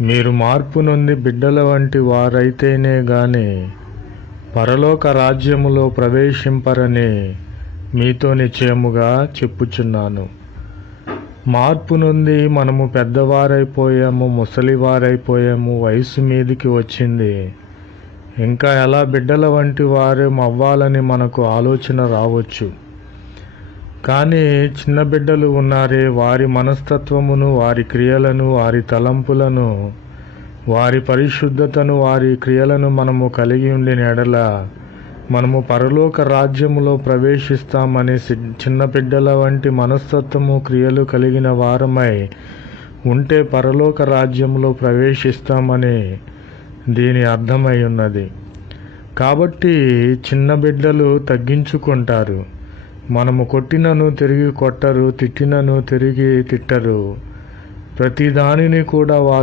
మీరు మార్పు నొంది బిడ్డల వంటి వారైతేనే గాని పరలోక రాజ్యములో ప్రవేశింపరని మీతో నిశ్చయముగా చెప్పుచున్నాను. మార్పు నొంది మనము పెద్దవారైపోయాము, ముసలివారైపోయాము, వయసు మీదికి వచ్చింది, ఇంకా ఎలా బిడ్డల వంటి వారు అవ్వాలని మనకు ఆలోచన రావచ్చు. కానీ చిన్న బిడ్డలు ఉన్నారే, వారి మనస్తత్వమును, వారి క్రియలను, వారి తలంపులను, వారి పరిశుద్ధతను, వారి క్రియలను మనము కలిగి ఉండిన ఎడల మనము పరలోక రాజ్యములో ప్రవేశిస్తామని, చిన్న బిడ్డల వంటి మనస్తత్వము, క్రియలు కలిగిన వారమై ఉంటే పరలోక రాజ్యములో ప్రవేశిస్తామని దీని అర్థమై ఉన్నది. కాబట్టి చిన్న బిడ్డలు తగ్గించుకుంటారు. మనము కొట్టినను తిరిగి కొట్టరు, తిట్టినను తిరిగి తిట్టరు. ప్రతి దానిని కూడా వారు